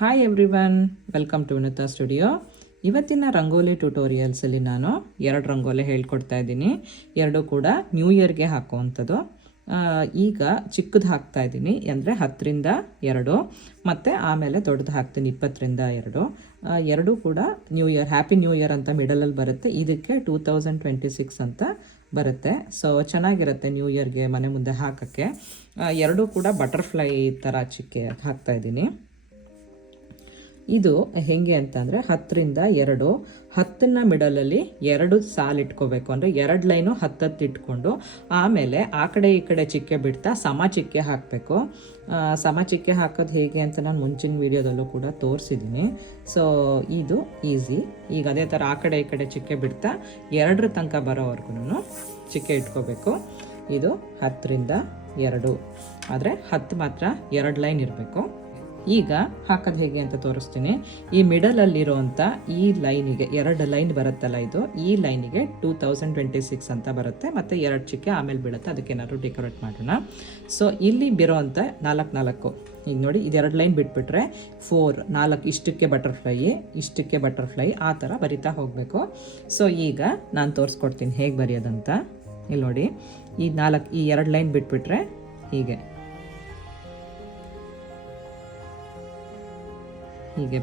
Hi everyone, welcome to Vinuta studio. ಇವತ್ತಿನ ರಂಗೋಲಿ ಟ್ಯುಟೋರಿಯಲ್ಸಲ್ಲಿ ನಾನು 2 ರಂಗೋಲಿ ಹೇಳ್ಕೊಡ್ತಾ ಇದ್ದೀನಿ. ಎರಡು ಕೂಡ ನ್ಯೂ ಇಯರ್ಗೆ ಹಾಕುವಂಥದ್ದು. ಈಗ ಚಿಕ್ಕದು ಹಾಕ್ತಾ ಇದ್ದೀನಿ, ಅಂದರೆ 10ರಿಂದ 2 ಮತ್ತು ಆಮೇಲೆ ದೊಡ್ಡದು ಹಾಕ್ತೀನಿ 20ರಿಂದ 2. ಎರಡೂ ಕೂಡ new year, happy new year ಅಂತ ಮಿಡಲಲ್ಲಿ ಬರುತ್ತೆ. ಇದಕ್ಕೆ 2026 ಅಂತ ಬರುತ್ತೆ. ಸೊ ಚೆನ್ನಾಗಿರುತ್ತೆ ನ್ಯೂ ಇಯರ್ಗೆ ಮನೆ ಮುಂದೆ ಹಾಕೋಕ್ಕೆ. ಎರಡೂ ಕೂಡ ಬಟರ್ಫ್ಲೈ ಥರ ಚಿಕ್ಕೆ ಹಾಕ್ತಾ ಇದ್ದೀನಿ. ಇದು ಹೇಗೆ ಅಂತಂದರೆ 10ರಿಂದ 2, 10ನ ಮಿಡಲಲ್ಲಿ 2 ಸಾಲು ಇಟ್ಕೋಬೇಕು. ಅಂದರೆ 2 ಲೈನು 10 ಇಟ್ಕೊಂಡು ಆಮೇಲೆ ಆ ಕಡೆ ಈ ಕಡೆ ಚಿಕ್ಕೆ ಬಿಡ್ತಾ ಸಮ ಚಿಕ್ಕೆ ಹಾಕಬೇಕು. ಸಮ ಚಿಕ್ಕೆ ಹಾಕೋದು ಹೇಗೆ ಅಂತ ನಾನು ಮುಂಚಿನ ವೀಡಿಯೋದಲ್ಲೂ ಕೂಡ ತೋರಿಸಿದ್ದೀನಿ. ಸೊ ಇದು ಈಸಿ. ಈಗ ಅದೇ ಥರ ಆ ಕಡೆ ಈ ಕಡೆ ಚಿಕ್ಕೆ ಬಿಡ್ತಾ 2 ತನಕ ಬರೋವರೆಗೂ ಚಿಕ್ಕೆ ಇಟ್ಕೋಬೇಕು. ಇದು 10ರಿಂದ 2, ಆದರೆ 10 ಮಾತ್ರ 2 ಲೈನ್ ಇರಬೇಕು. ಈಗ ಹಾಕೋದು ಹೇಗೆ ಅಂತ ತೋರಿಸ್ತೀನಿ. ಈ ಮಿಡಲಲ್ಲಿರೋವಂಥ ಈ ಲೈನಿಗೆ 2 ಲೈನ್ ಬರುತ್ತಲ್ಲ, ಇದು ಈ ಲೈನಿಗೆ 2026 ಅಂತ ಬರುತ್ತೆ. ಮತ್ತು 2 ಚಿಕ್ಕೆ ಆಮೇಲೆ ಬೀಳುತ್ತೆ, ಅದಕ್ಕೇನಾದ್ರು ಡೆಕೋರೇಟ್ ಮಾಡೋಣ. ಸೊ ಇಲ್ಲಿ ಬಿರೋವಂಥ 4 ಈಗ ನೋಡಿ, ಇದು 2 ಲೈನ್ ಬಿಟ್ಬಿಟ್ರೆ 4 ಇಷ್ಟಕ್ಕೆ ಬಟರ್ಫ್ಲೈ ಆ ಥರ ಬರಿತಾ ಹೋಗಬೇಕು. ಸೊ ಈಗ ನಾನು ತೋರಿಸ್ಕೊಡ್ತೀನಿ ಹೇಗೆ ಬರೆಯೋದಂತ. ಇಲ್ಲಿ ನೋಡಿ, ಈ 2 ಲೈನ್ ಬಿಟ್ಬಿಟ್ರೆ ಹೀಗೆ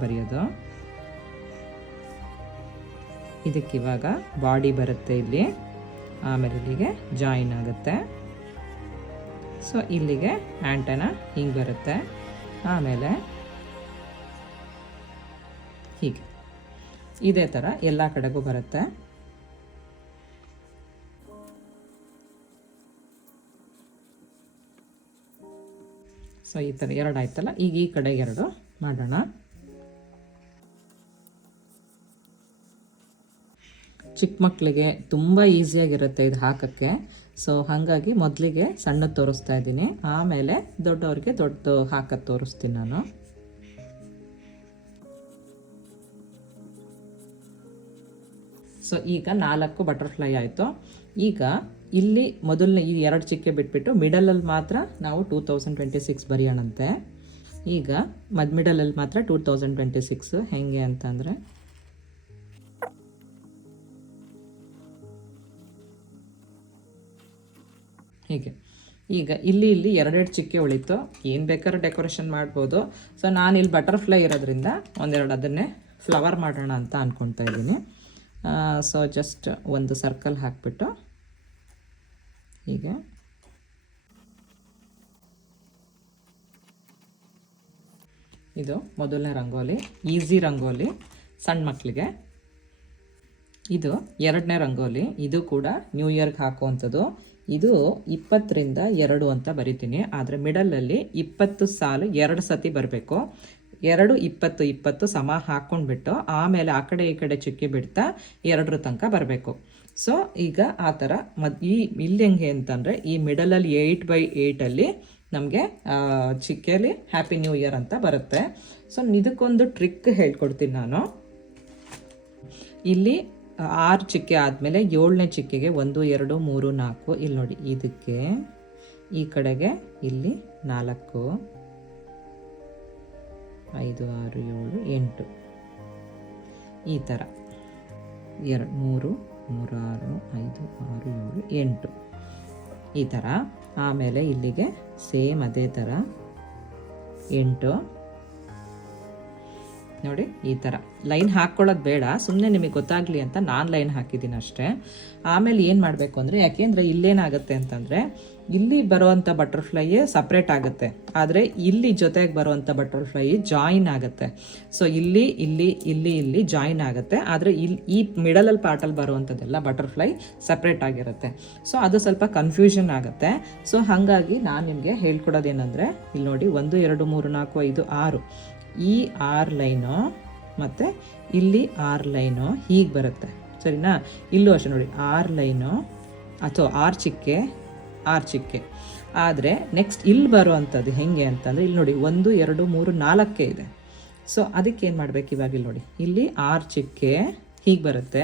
ಬರೆಯೋದು. ಇದಕ್ಕಿವಾಗ ಬಾಡಿ ಬರುತ್ತೆ ಇಲ್ಲಿ, ಆಮೇಲೆ ಇಲ್ಲಿಗೆ ಜಾಯಿನ್ ಆಗುತ್ತೆ. ಸೊ ಇಲ್ಲಿಗೆ ಆಂಟೆನಾ ಹಿಂಗೆ ಬರುತ್ತೆ, ಆಮೇಲೆ ಹೀಗೆ ಇದೇ ಥರ ಎಲ್ಲ ಕಡೆಗೂ ಬರುತ್ತೆ. ಸೊ ಈ ಥರ 2 ಆಯ್ತಲ್ಲ. ಈಗ ಈ ಕಡೆ 2 ಮಾಡೋಣ. ಚಿಕ್ಕ ಮಕ್ಕಳಿಗೆ ತುಂಬ ಈಸಿಯಾಗಿರುತ್ತೆ ಇದು ಹಾಕೋಕ್ಕೆ. ಸೊ ಹಾಗಾಗಿ ಮೊದಲಿಗೆ ಸಣ್ಣದು ತೋರಿಸ್ತಾ ಇದ್ದೀನಿ, ಆಮೇಲೆ ದೊಡ್ಡವ್ರಿಗೆ ದೊಡ್ಡದು ಹಾಕೋದು ತೋರಿಸ್ತೀನಿ ನಾನು. ಸೊ ಈಗ 4 ಬಟರ್ಫ್ಲೈ ಆಯಿತು. ಈಗ ಇಲ್ಲಿ ಮೊದಲನೇ ಈ 2 ಚಿಕ್ಕೆ ಬಿಟ್ಬಿಟ್ಟು ಮಿಡಲಲ್ಲಿ ಮಾತ್ರ ನಾವು 2026 ಬರೆಯೋಣಂತೆ. ಈಗ ಮಿಡಲಲ್ಲಿ ಮಾತ್ರ 2026 ಹೆಂಗೆ ಅಂತಂದರೆ, ಹೀಗೆ. ಈಗ ಇಲ್ಲಿ 2 ಚಿಕ್ಕೆ ಉಳಿತು. ಏನು ಬೇಕಾದ್ರೂ ಡೆಕೋರೇಷನ್ ಮಾಡ್ಬೋದು. ಸೊ ನಾನಿಲ್ಲಿ ಬಟರ್ಫ್ಲೈ ಇರೋದ್ರಿಂದ ಒಂದೆರಡು ಅದನ್ನೇ ಫ್ಲವರ್ ಮಾಡೋಣ ಅಂತ ಅಂದ್ಕೊಳ್ತಾ ಇದ್ದೀನಿ. ಸೊ ಜಸ್ಟ್ ಒಂದು ಸರ್ಕಲ್ ಹಾಕ್ಬಿಟ್ಟು ಹೀಗೆ ಇದು ಮೊದಲನೇ ರಂಗೋಲಿ, ಈಸಿ ರಂಗೋಲಿ ಸಣ್ಣ ಮಕ್ಕಳಿಗೆ. ಇದು 2ನೇ ರಂಗೋಲಿ, ಇದು ಕೂಡ ನ್ಯೂ ಇಯರ್ಗೆ ಹಾಕುವಂಥದ್ದು. ಇದು 20ರಿಂದ 2 ಅಂತ ಬರಿತೀನಿ, ಆದರೆ ಮಿಡಲಲ್ಲಿ 20 ಸಾಲು 2 ಸತಿ ಬರಬೇಕು. 2 20 20 ಸಮ ಹಾಕ್ಕೊಂಡ್ಬಿಟ್ಟು ಆಮೇಲೆ ಆ ಕಡೆ ಈ ಕಡೆ ಚಿಕ್ಕಿ ಬಿಡ್ತಾ 2 ತನಕ ಬರಬೇಕು. ಸೊ ಈಗ ಆ ಥರ ಇಲ್ಲಿ ಹೆಂಗೆ ಅಂತಂದರೆ, ಈ ಮಿಡಲಲ್ಲಿ 8x8 ನಮಗೆ ಚಿಕ್ಕೆಯಲ್ಲಿ ಹ್ಯಾಪಿ ನ್ಯೂ ಇಯರ್ ಅಂತ ಬರುತ್ತೆ. ಸೊ ಇದಕ್ಕೊಂದು ಟ್ರಿಕ್ ಹೇಳ್ಕೊಡ್ತೀನಿ ನಾನು. ಇಲ್ಲಿ 6 ಚಿಕ್ಕೆ ಆದಮೇಲೆ 7ನೇ ಚಿಕ್ಕೆಗೆ 1 2 3 4, ಇಲ್ಲಿ ನೋಡಿ ಇದಕ್ಕೆ ಈ ಕಡೆಗೆ ಇಲ್ಲಿ 4 5 6 7 8 ಈ ಥರ 2 3 3 6 5 6 7 8 ಈ ಥರ. ಆಮೇಲೆ ಇಲ್ಲಿಗೆ ಸೇಮ್ ಅದೇ ಥರ 8 ನೋಡಿ. ಈ ಥರ ಲೈನ್ ಹಾಕ್ಕೊಳ್ಳೋದು ಬೇಡ, ಸುಮ್ಮನೆ ನಿಮಗೆ ಗೊತ್ತಾಗಲಿ ಅಂತ ನಾನು ಲೈನ್ ಹಾಕಿದ್ದೀನಿ ಅಷ್ಟೇ. ಆಮೇಲೆ ಏನು ಮಾಡಬೇಕು ಅಂದರೆ, ಯಾಕೆಂದರೆ ಇಲ್ಲೇನಾಗುತ್ತೆ ಅಂತಂದರೆ, ಇಲ್ಲಿ ಬರುವಂಥ ಬಟರ್ಫ್ಲೈಯೇ ಸಪ್ರೇಟ್ ಆಗುತ್ತೆ, ಆದರೆ ಇಲ್ಲಿ ಜೊತೆಗೆ ಬರುವಂಥ ಬಟರ್ಫ್ಲೈ ಜಾಯಿನ್ ಆಗುತ್ತೆ. ಸೊ ಇಲ್ಲಿ ಜಾಯಿನ್ ಆಗುತ್ತೆ, ಆದರೆ ಈ ಮಿಡಲಲ್ಲಿ ಪಾರ್ಟಲ್ಲಿ ಬರುವಂಥದ್ದೆಲ್ಲ ಬಟರ್ಫ್ಲೈ ಸಪ್ರೇಟ್ ಆಗಿರುತ್ತೆ. ಸೊ ಅದು ಸ್ವಲ್ಪ ಕನ್ಫ್ಯೂಷನ್ ಆಗುತ್ತೆ. ಸೊ ಹಾಗಾಗಿ ನಾನು ನಿಮಗೆ ಹೇಳ್ಕೊಡೋದೇನೆಂದರೆ, ಇಲ್ಲಿ ನೋಡಿ 1 2 3 4 5 6 ಈ 6 ಲೈನು ಮತ್ತು ಇಲ್ಲಿ 6 ಲೈನು ಹೀಗೆ ಬರುತ್ತೆ, ಸರಿನಾ? ಇಲ್ಲೂ ಅಷ್ಟೇ ನೋಡಿ, 6 ಲೈನು ಅಥವಾ 6 ಚಿಕ್ಕೆ. ಆದರೆ ನೆಕ್ಸ್ಟ್ ಇಲ್ಲಿ ಬರುವಂಥದ್ದು ಹೆಂಗೆ ಅಂತಂದರೆ, ಇಲ್ಲಿ ನೋಡಿ 1 2 3 4 ಇದೆ. ಸೊ ಅದಕ್ಕೆ ಏನು ಮಾಡಬೇಕು, ಇವಾಗ ಇಲ್ಲಿ ನೋಡಿ, ಇಲ್ಲಿ 6 ಚಿಕ್ಕೆ ಹೀಗೆ ಬರುತ್ತೆ,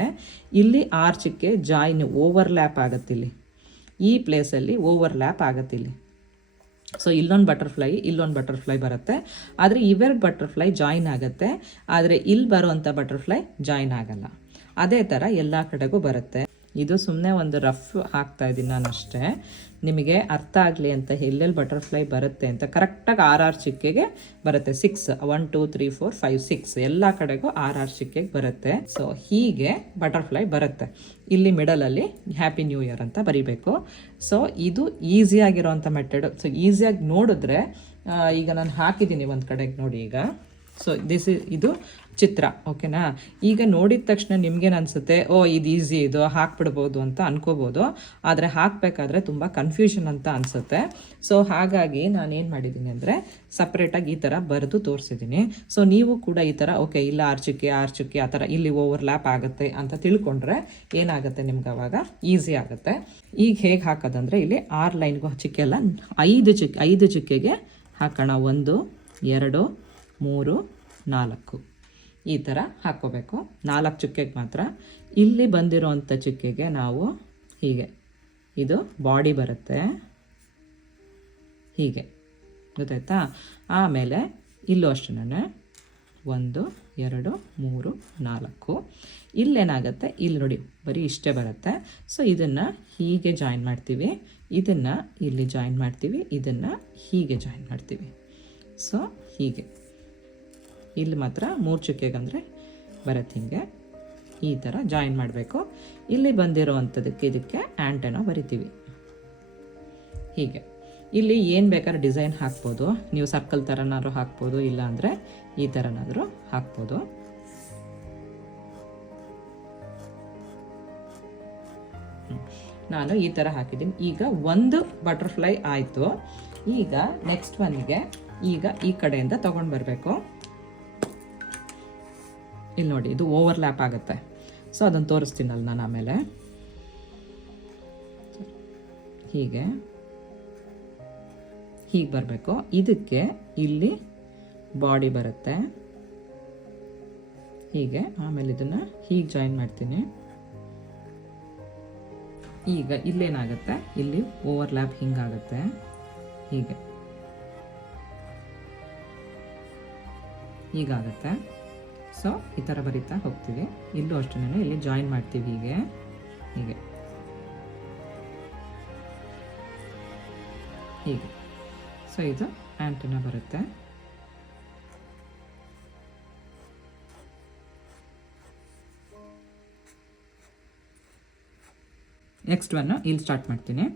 ಇಲ್ಲಿ 6 ಚಿಕ್ಕೆ ಜಾಯಿನ್ ಓವರ್ಲ್ಯಾಪ್ ಆಗುತ್ತೆ. ಇಲ್ಲಿ ಈ ಪ್ಲೇಸಲ್ಲಿ ಓವರ್ಲ್ಯಾಪ್ ಆಗುತ್ತೆ ಇಲ್ಲಿ. ಸೊ ಇಲ್ಲೊಂದು ಬಟರ್ಫ್ಲೈ ಬರುತ್ತೆ, ಆದರೆ ಇವೆರಡು ಬಟರ್ಫ್ಲೈ ಜಾಯಿನ್ ಆಗುತ್ತೆ, ಆದರೆ ಇಲ್ಲಿ ಬರುವಂಥ ಬಟರ್ಫ್ಲೈ ಜಾಯಿನ್ ಆಗಲ್ಲ. ಅದೇ ಥರ ಎಲ್ಲ ಕಡೆಗೂ ಬರುತ್ತೆ. ಇದು ಸುಮ್ಮನೆ ಒಂದು ರಫ್ ಹಾಕ್ತಾ ಇದ್ದೀನಿ ನಾನು ಅಷ್ಟೇ, ನಿಮಗೆ ಅರ್ಥ ಆಗಲಿ ಅಂತ ಎಲ್ಲೆಲ್ಲಿ ಬಟರ್ಫ್ಲೈ ಬರುತ್ತೆ ಅಂತ. ಕರೆಕ್ಟಾಗಿ 6 ಚಿಕ್ಕೆಗೆ ಬರುತ್ತೆ. 6 1 2 3 4 5 6 ಎಲ್ಲ ಕಡೆಗೂ 6 ಚಿಕ್ಕೆಗೆ ಬರುತ್ತೆ. ಸೊ ಹೀಗೆ ಬಟರ್ಫ್ಲೈ ಬರುತ್ತೆ. ಇಲ್ಲಿ ಮಿಡಲಲ್ಲಿ ಹ್ಯಾಪಿ ನ್ಯೂ ಇಯರ್ ಅಂತ ಬರಿಬೇಕು. ಸೊ ಇದು ಈಸಿಯಾಗಿರೋವಂಥ ಮೆಥಡ್. ಸೊ ಈಸಿಯಾಗಿ ನೋಡಿದ್ರೆ ಈಗ ನಾನು ಹಾಕಿದ್ದೀನಿ ಒಂದು ಕಡೆಗೆ ನೋಡಿ ಈಗ. ಸೊ ಇದು ಚಿತ್ರ, ಓಕೆನಾ? ಈಗ ನೋಡಿದ ತಕ್ಷಣ ನಿಮ್ಗೇನು ಅನಿಸುತ್ತೆ, ಓ ಇದು ಈಸಿ, ಇದು ಹಾಕ್ಬಿಡ್ಬೋದು ಅಂತ ಅನ್ಕೋಬೋದು. ಆದರೆ ಹಾಕಬೇಕಾದ್ರೆ ತುಂಬ ಕನ್ಫ್ಯೂಷನ್ ಅಂತ ಅನಿಸುತ್ತೆ. ಸೊ ಹಾಗಾಗಿ ನಾನೇನು ಮಾಡಿದ್ದೀನಿ ಅಂದರೆ ಸಪ್ರೇಟಾಗಿ ಈ ಥರ ಬರೆದು ತೋರಿಸಿದ್ದೀನಿ. ಸೊ ನೀವು ಕೂಡ ಈ ಥರ ಓಕೆ ಇಲ್ಲ 6 ಚುಕ್ಕೆ ಆ ಥರ ಇಲ್ಲಿ ಓವರ್ಲ್ಯಾಪ್ ಆಗುತ್ತೆ ಅಂತ ತಿಳ್ಕೊಂಡ್ರೆ ಏನಾಗುತ್ತೆ ನಿಮ್ಗೆ ಅವಾಗ ಈಸಿ ಆಗುತ್ತೆ. ಈಗ ಹೇಗೆ ಹಾಕೋದಂದರೆ ಇಲ್ಲಿ 6 ಲೈನ್ಗೂ ಚಿಕ್ಕೆಲ್ಲ 5 ಚುಕ್ಕೆಗೆ ಹಾಕೋಣ. 1 2 3 4 ಈ ಥರ ಹಾಕ್ಕೋಬೇಕು. 4 ಚುಕ್ಕೆಗೆ ಮಾತ್ರ. ಇಲ್ಲಿ ಬಂದಿರೋವಂಥ ಚುಕ್ಕೆಗೆ ನಾವು ಹೀಗೆ, ಇದು ಬಾಡಿ ಬರುತ್ತೆ ಹೀಗೆ, ಗೊತ್ತಾಯ್ತಾ? ಆಮೇಲೆ ಇಲ್ಲೂ ಅಷ್ಟೇ 1 2 3 4 ಇಲ್ಲೇನಾಗುತ್ತೆ, ಇಲ್ಲಿ ನೋಡಿ ಬರೀ ಇಷ್ಟೇ ಬರುತ್ತೆ. ಸೊ ಇದನ್ನು ಹೀಗೆ ಜಾಯಿನ್ ಮಾಡ್ತೀವಿ, ಇದನ್ನು ಇಲ್ಲಿ ಜಾಯಿನ್ ಮಾಡ್ತೀವಿ, ಇದನ್ನು ಹೀಗೆ ಜಾಯಿನ್ ಮಾಡ್ತೀವಿ. ಸೊ ಹೀಗೆ ಇಲ್ಲಿ ಮಾತ್ರ 3 ಚುಕ್ಕೆಗಂದರೆ ಬರುತ್ತೆ ಹಿಂಗೆ, ಈ ಥರ ಜಾಯಿನ್ ಮಾಡಬೇಕು. ಇಲ್ಲಿ ಬಂದಿರೋ ಅಂಥದಕ್ಕೆ ಇದಕ್ಕೆ ಆ್ಯಂಟೆನಾ ಬರಿತೀವಿ ಹೀಗೆ. ಇಲ್ಲಿ ಏನು ಬೇಕಾದ್ರೆ ಡಿಸೈನ್ ಹಾಕ್ಬೋದು, ನೀವು ಸರ್ಕಲ್ ಥರನಾದ್ರೂ ಹಾಕ್ಬೋದು, ಇಲ್ಲಾಂದರೆ ಈ ಥರನಾದರೂ ಹಾಕ್ಬೋದು. ನಾನು ಈ ಥರ ಹಾಕಿದ್ದೀನಿ. ಈಗ ಒಂದು ಬಟರ್ಫ್ಲೈ ಆಯಿತು. ಈಗ ನೆಕ್ಸ್ಟ್ ಒನ್ಗೆ ಈಗ ಈ ಕಡೆಯಿಂದ ತೊಗೊಂಡು ಬರಬೇಕು. ಇಲ್ಲಿ ನೋಡಿ ಇದು ಓವರ್ಲ್ಯಾಪ್ ಆಗುತ್ತೆ. ಸೊ ಅದನ್ನು ತೋರಿಸ್ತೀನಲ್ಲ ನಾನು ಆಮೇಲೆ. ಹೀಗೆ ಬರಬೇಕು. ಇದಕ್ಕೆ ಇಲ್ಲಿ ಬಾಡಿ ಬರುತ್ತೆ ಹೀಗೆ. ಆಮೇಲೆ ಇದನ್ನು ಹೀಗೆ ಜಾಯಿನ್ ಮಾಡ್ತೀನಿ. ಈಗ ಇಲ್ಲೇನಾಗುತ್ತೆ, ಇಲ್ಲಿ ಓವರ್ಲ್ಯಾಪ್ ಹಿಂಗಾಗುತ್ತೆ ಹೀಗಾಗುತ್ತೆ. ಸೊ ಈ ಥರ ಬರಿತಾ ಹೋಗ್ತೀವಿ. ಇಲ್ಲೂ ಅಷ್ಟೇ ಇಲ್ಲಿ ಜಾಯಿನ್ ಮಾಡ್ತೀವಿ ಹೀಗೆ. ಸೊ ಇದು ಆ್ಯಂಟೆನಾ ಬರುತ್ತೆ. ನೆಕ್ಸ್ಟ್ ಒನ್ನು ಇಲ್ಲಿ ಸ್ಟಾರ್ಟ್ ಮಾಡ್ತೀನಿ.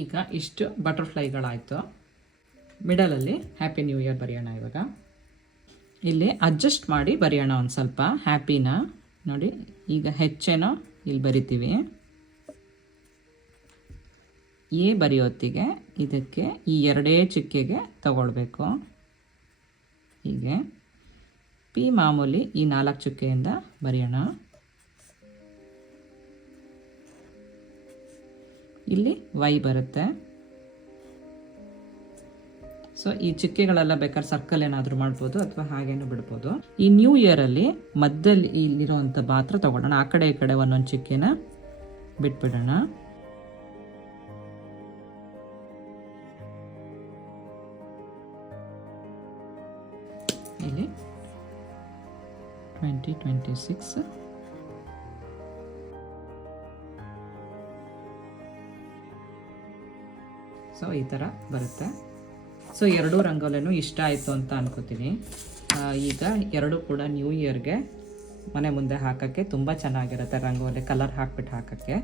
ಈಗ ಇಷ್ಟು ಬಟರ್ಫ್ಲೈಗಳಾಯಿತು. ಮಿಡಲಲ್ಲಿ ಹ್ಯಾಪಿ ನ್ಯೂ ಇಯರ್ ಬರೆಯೋಣ. ಇವಾಗ ಇಲ್ಲಿ ಅಡ್ಜಸ್ಟ್ ಮಾಡಿ ಬರೆಯೋಣ ಒಂದು ಸ್ವಲ್ಪ ಹ್ಯಾಪಿನ. ನೋಡಿ ಈಗ ಹೆಚ್ಚೇನೋ ಇಲ್ಲಿ ಬರಿತೀವಿ. ಎ ಬರೆಯೋತ್ತಿಗೆ ಇದಕ್ಕೆ ಈ 2 ಚುಕ್ಕೆಗೆ ತಗೊಳ್ಬೇಕು ಹೀಗೆ. ಪಿ ಮಾಮೂಲಿ ಈ 4 ಚುಕ್ಕೆಯಿಂದ ಬರೆಯೋಣ. ಇಲ್ಲಿ ವೈ ಬರುತ್ತೆ. ಸೊ ಈ ಚುಕ್ಕೆಗಳೆಲ್ಲ ಬೇಕಾದ್ರೆ ಸರ್ಕಲ್ ಏನಾದರೂ ಮಾಡ್ಬೋದು ಅಥವಾ ಹಾಗೇನು ಬಿಡ್ಬೋದು. ಈ ನ್ಯೂ ಇಯರಲ್ಲಿ ಮಧ್ಯದಲ್ಲಿ ಇಲ್ಲಿರೋವಂಥ ಮಾತ್ರ ತಗೊಳ್ಳೋಣ. ಆ ಕಡೆ ಈ ಕಡೆ ಒಂದೊಂದು ಚುಕ್ಕೆನ ಬಿಟ್ಬಿಡೋಣ. ಇಲ್ಲಿ 2026 ಸೊ ಈ ಥರ ಬರುತ್ತೆ. ಸೊ ಎರಡೂ ರಂಗೋಲಿನೂ ಇಷ್ಟ ಆಯಿತು ಅಂತ ಅನ್ಕೋತೀನಿ. ಈಗ ಎರಡೂ ಕೂಡ ನ್ಯೂ ಇಯರ್ಗೆ ಮನೆ ಮುಂದೆ ಹಾಕೋಕ್ಕೆ ತುಂಬ ಚೆನ್ನಾಗಿರುತ್ತೆ, ರಂಗೋಲಿ ಕಲರ್ ಹಾಕ್ಬಿಟ್ಟು ಹಾಕೋಕ್ಕೆ.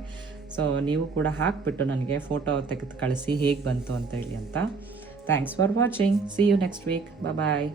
ಸೊ ನೀವು ಕೂಡ ಹಾಕ್ಬಿಟ್ಟು ನನಗೆ ಫೋಟೋ ತೆಗೆದು ಕಳಿಸಿ ಹೇಗೆ ಬಂತು ಅಂತ ಹೇಳಿ ಅಂತ. Thanks for watching. See you next week. Bye.